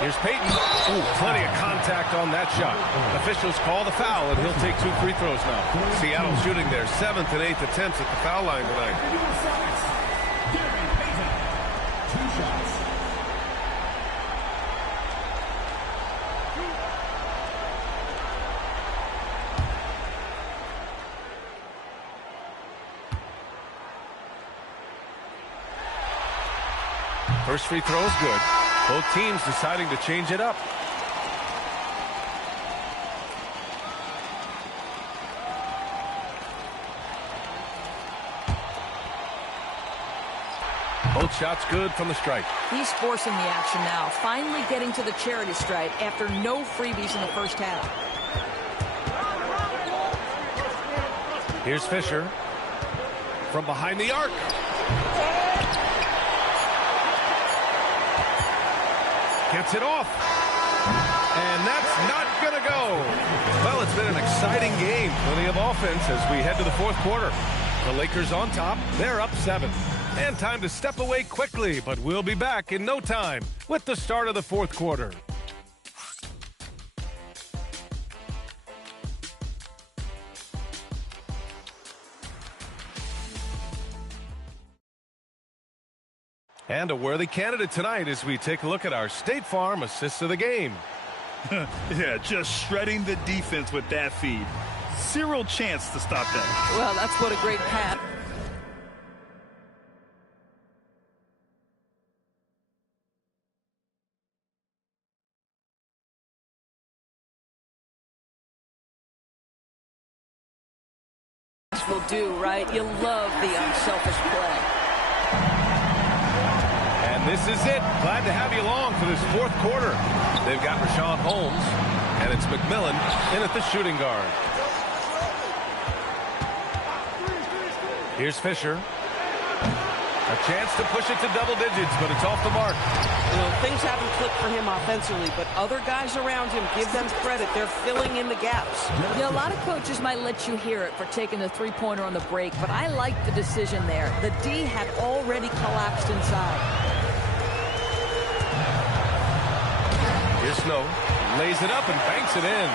Here's Peyton. Ooh, plenty of contact on that shot. Officials call the foul, and he'll take 2 free throws now. Seattle shooting their 7th and 8th attempts at the foul line tonight. First free throw is good. Both teams deciding to change it up. Both shots good from the stripe. He's forcing the action now, finally getting to the charity stripe after no freebies in the first half. Here's Fisher from behind the arc. Gets it off. And that's not going to go. Well, it's been an exciting game. Plenty of offense as we head to the 4th quarter. The Lakers on top. They're up 7. And time to step away quickly, but we'll be back in no time with the start of the 4th quarter. And a worthy candidate tonight as we take a look at our State Farm assists of the game. Yeah, just shredding the defense with that feed. Zero chance to stop that. Well, that's what a great pass. Will do, right? You love the unselfish play. And this is it. Glad to have you along for this 4th quarter. They've got Rashawn Holmes, and it's McMillan in at the shooting guard. Here's Fisher. A chance to push it to double digits, but it's off the mark. You know, things haven't clicked for him offensively, but other guys around him, give them credit. They're filling in the gaps. You know, a lot of coaches might let you hear it for taking the three-pointer on the break, but I like the decision there. The D had already collapsed inside. Here's Snow. Lays it up and banks it in.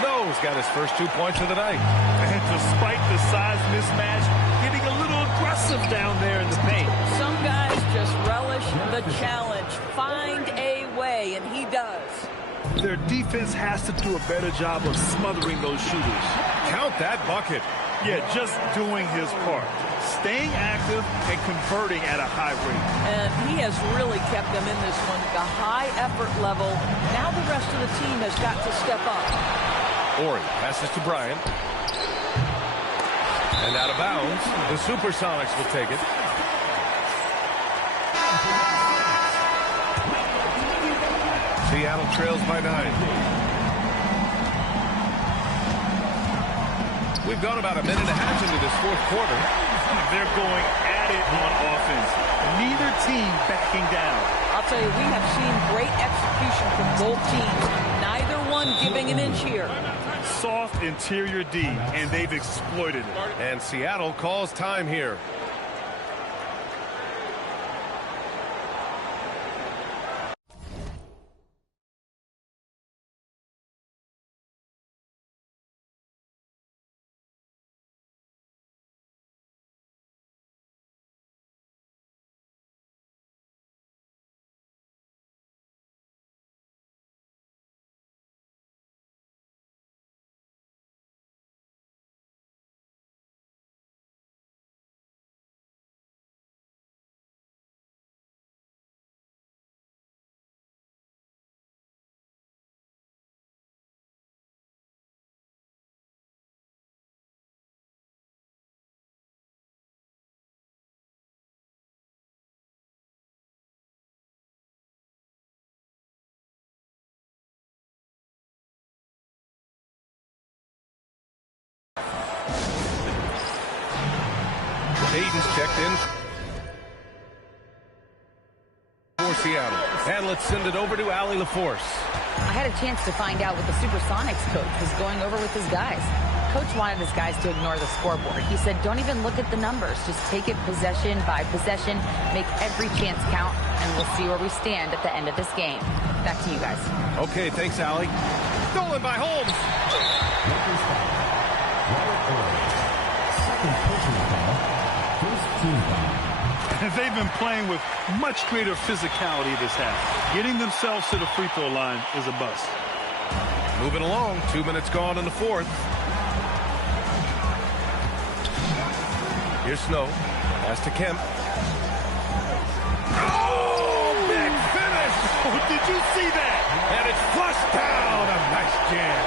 Snow's got his first 2 points of the night. And despite the size mismatch, getting a little aggressive down there in the paint. Some guys just relish the challenge. Find a way, and he does. Their defense has to do a better job of smothering those shooters. Count that bucket. Yeah, just doing his part. Staying active and converting at a high rate. And he has really kept them in this one. The high effort level. Now the rest of the team has got to step up. Ori passes to Bryant. And out of bounds, the SuperSonics will take it. Seattle trails by 9. We've gone about a minute and a half into this 4th quarter. They're going at it on offense. Neither team backing down. I'll tell you, we have seen great execution from both teams. Neither one giving an inch here. Soft interior D, and they've exploited it. And Seattle calls time here. Hayden's checked in for Seattle. And let's send it over to Allie LaForce. I had a chance to find out what the SuperSonics coach was going over with his guys. coach wanted his guys to ignore the scoreboard. He said, don't even look at the numbers. Just take it possession by possession, make every chance count, and we'll see where we stand at the end of this game. Back to you guys. Okay, thanks, Allie. Stolen by Holmes. They've been playing with much greater physicality this half. Getting themselves to the free throw line is a bust. Moving along, 2 minutes gone in the fourth. Here's Snow. Pass to Kemp. Oh, big finish! Oh, did you see that? And it's flushed down. A nice jam.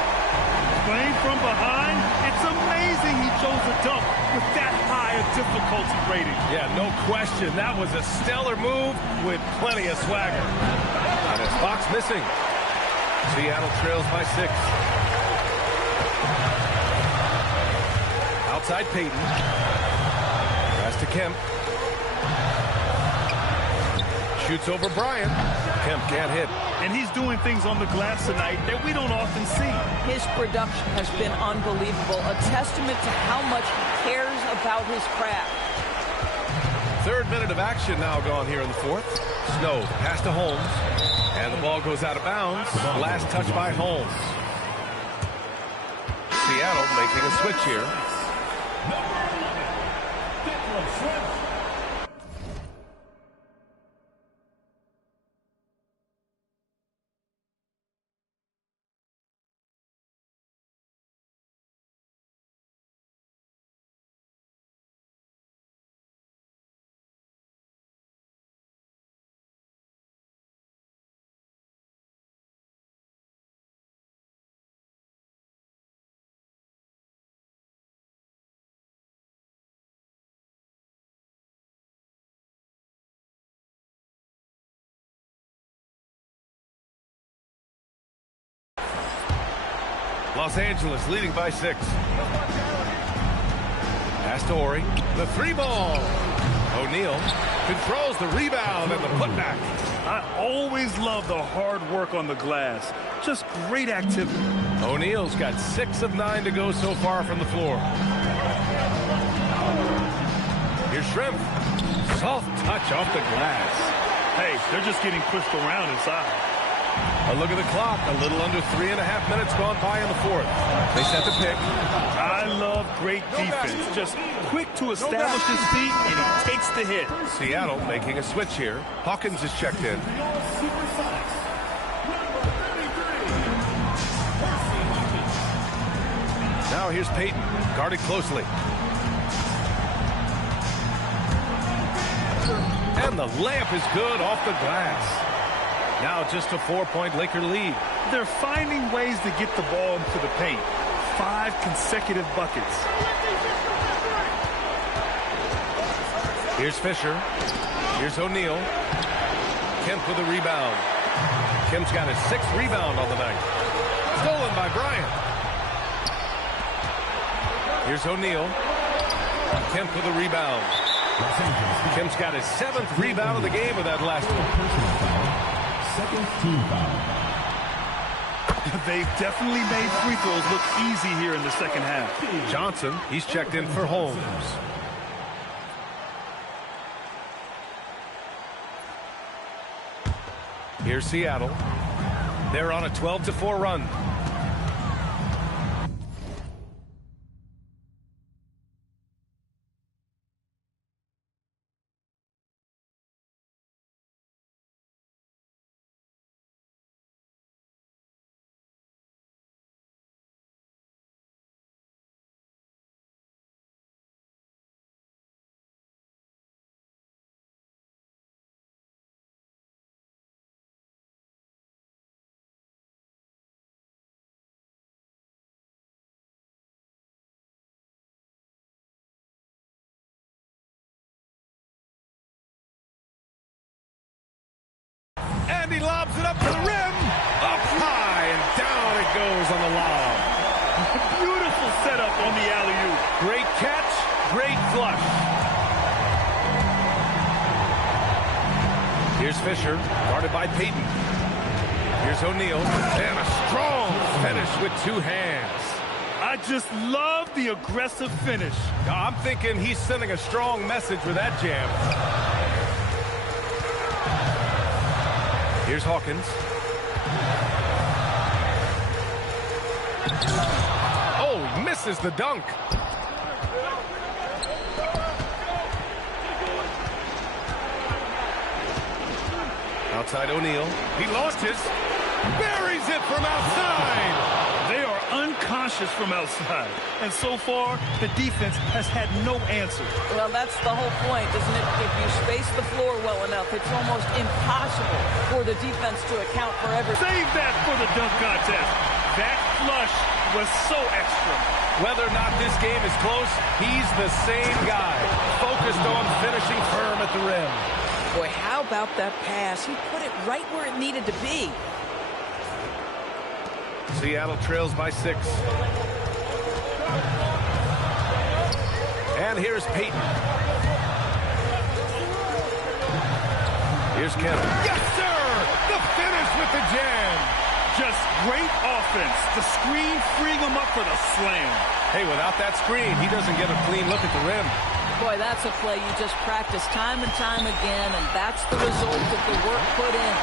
Playing from behind, it's amazing he chose a dunk with that high a difficulty rating. Yeah, no question. That was a stellar move with plenty of swagger. And it's Fox missing. Seattle trails by 6. Outside Peyton. Pass to Kemp. Shoots over Bryant. Kemp can't hit. And he's doing things on the glass tonight that we don't often see. His production has been unbelievable, a testament to how much he cares about his craft. 3rd minute of action now gone here in the fourth. Snow, pass to Holmes. And the ball goes out of bounds. Last touch by Holmes. Seattle making a switch here. Los Angeles leading by 6. Pass to Ori. The 3 ball. O'Neal controls the rebound and the putback. I always love the hard work on the glass. Just great activity. O'Neal's got 6 of 9 to go so far from the floor. Here's Shrimp. Soft touch off the glass. Hey, they're just getting pushed around inside. A look at the clock. A little under 3.5 minutes gone by in the fourth. They set the pick. I love great defense. Just quick to establish his feet, and he takes the hit. Seattle making a switch here. Hawkins is checked in. Now here's Peyton, guarded closely. And the layup is good off the glass. Now just a 4-point Laker lead. They're finding ways to get the ball into the paint. 5 consecutive buckets. Here's Fisher. Here's O'Neal. Kemp with a rebound. Kemp's got his 6th rebound on the night. Stolen by Bryant. Here's O'Neal. Kemp with a rebound. Kemp's got his 7th rebound of the game with that last one. Second team foul. They've definitely made free throws look easy here in the second half. Johnson, he's checked in for Holmes. Here's Seattle. They're on a 12-4 run. And he lobs it up to the rim. Up high and down it goes on the lob. Beautiful setup on the alley-oop. Great catch, great flush. Here's Fisher, guarded by Peyton. Here's O'Neal, and a strong finish with 2 hands. I I just love the aggressive finish. I'm thinking he's sending a strong message with that jam. Here's Hawkins. Oh, he misses the dunk. Outside O'Neal. He launches. Buries it from outside. They are unconscious from outside. And so far, the defense has had no answer. Well, that's the whole point, isn't it? If you space the floor well enough, it's almost impossible for the defense to account for everything. Save that for the dunk contest. That flush was so extra. Whether or not this game is close, he's the same guy, focused on finishing firm at the rim. Boy, how about that pass? He put it right where it needed to be. Seattle trails by 6. And here's Peyton. Here's Kevin. Yes, sir! The finish with the jam. Just great offense. The screen freeing him up for the slam. Hey, without that screen, he doesn't get a clean look at the rim. Boy, that's a play you just practice time and time again, and that's the result of the work put in.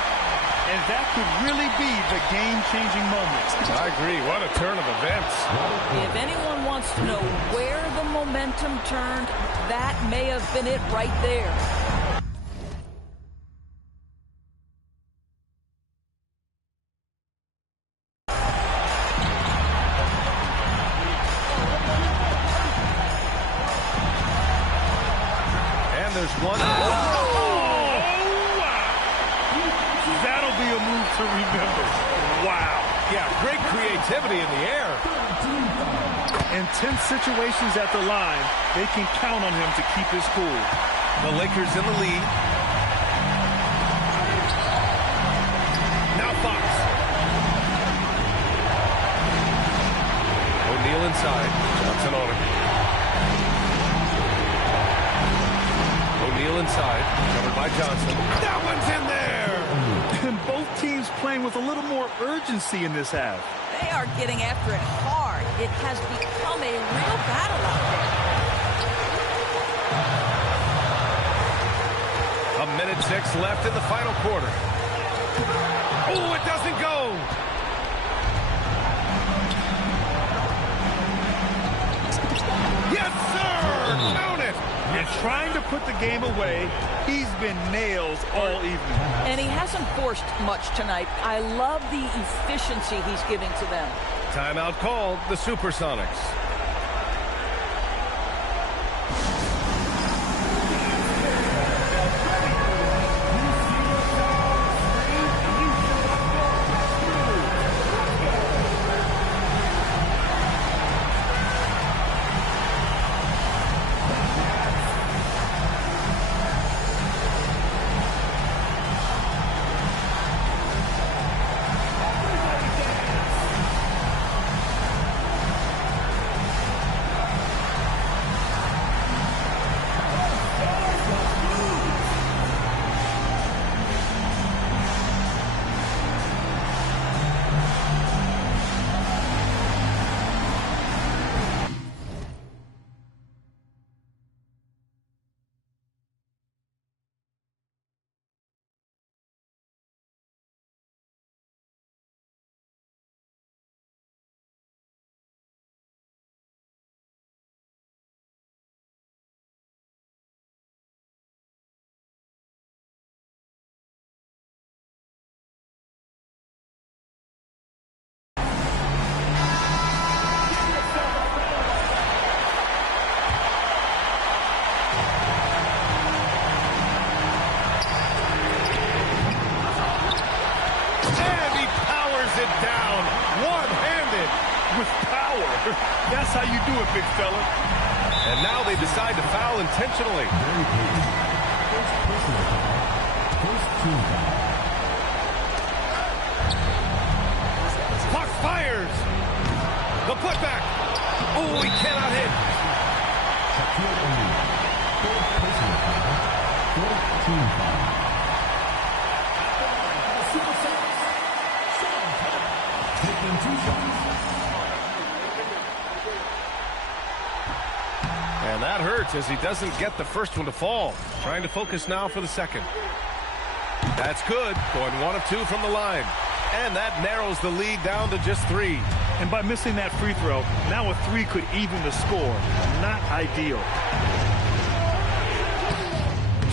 And that could really be the game-changing moment. I agree. What a turn of events. If anyone wants to know where the momentum turned, that may have been it right there. There's one. Oh, wow. That'll be a move to remember. Wow. Yeah, great creativity in the air. In tense situations at the line, they can count on him to keep his cool. The Lakers in the lead. Now Fox. O'Neal inside. Johnson on him. O'Neal inside, covered by Johnson. That one's in there! And both teams playing with a little more urgency in this half. They are getting after it hard. It has become a real battle out there. 1:06 left in the final quarter. Oh, it doesn't go! Yes, sir! Count it! And trying to put the game away, he's been nails all evening. And he hasn't forced much tonight. I love the efficiency he's giving to them. Timeout called, the SuperSonics. That's how you do it, big fella. And now they decide to foul intentionally. First team foul. Puck fires. The putback. Oh, he cannot hit. Shaquille O'Neal. Third personal foul. Fourth team foul. SuperSonics. Taking 2 shots. hurts as he doesn't get the first one to fall. Trying to focus now for the second. That's good. Going 1 of 2 from the line. And that narrows the lead down to just 3. And by missing that free throw, now a 3 could even the score. Not ideal.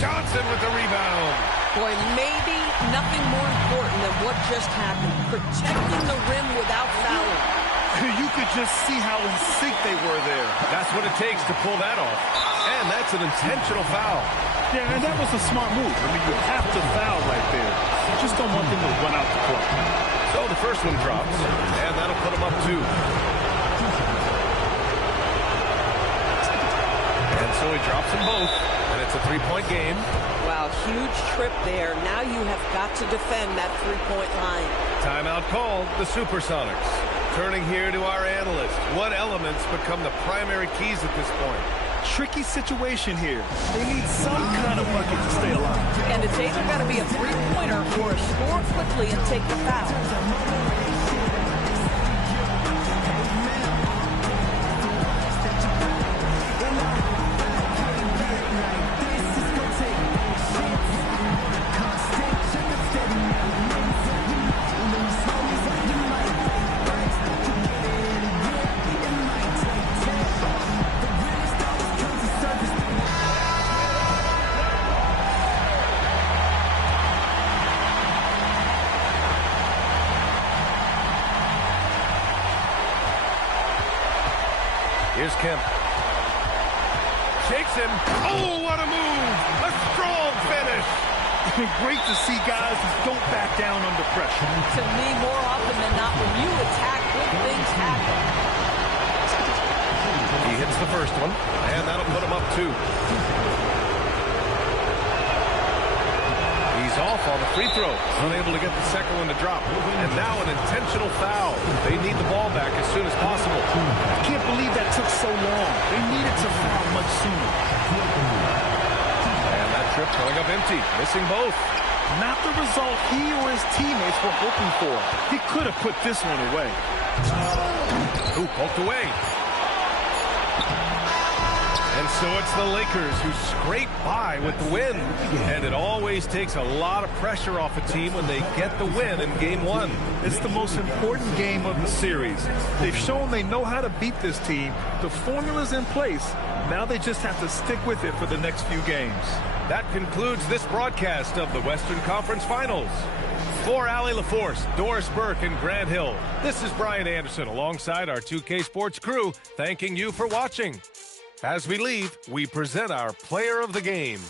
Johnson with the rebound. Boy, maybe nothing more important than what just happened. Protecting the rim without fouling. You could just see how in sync they were there. That's what it takes to pull that off. And that's an intentional foul. Yeah, and that was a smart move. I mean, you have to foul right there. You just don't want them to run out the clock. So the first one drops, and that'll put them up 2. And so he drops them both, and it's a 3-point game. Wow, huge trip there. Now you have got to defend that 3-point line. Timeout called, the SuperSonics. Turning here to our analyst. What elements become the primary keys at this point? Tricky situation here. They need some kind of bucket to stay alive. And it's either got to be a three-pointer or score quickly and take the foul. Here's Kemp. Shakes him. Oh, what a move! A strong finish! Great to see guys who don't back down under pressure. To me, more often than not, when you attack, good things happen. He hits the first one, and that'll put him up 2. He's off on the free throw. Unable to get the second one to drop. And now an intentional foul. They need the ball back as soon as possible. I can't believe that took so long. They needed to foul much sooner. And that trip going up empty, missing both. Not the result he or his teammates were hoping for. He could have put this one away. Ooh, poked away. And so it's the Lakers who scrape by with the win. And it always takes a lot of pressure off a team when they get the win in Game 1. It's the most important game of the series. They've shown they know how to beat this team. The formula's in place. Now they just have to stick with it for the next few games. That concludes this broadcast of the Western Conference Finals. For Allie LaForce, Doris Burke, and Grant Hill, this is Brian Anderson alongside our 2K Sports crew, thanking you for watching. As we leave, we present our player of the game.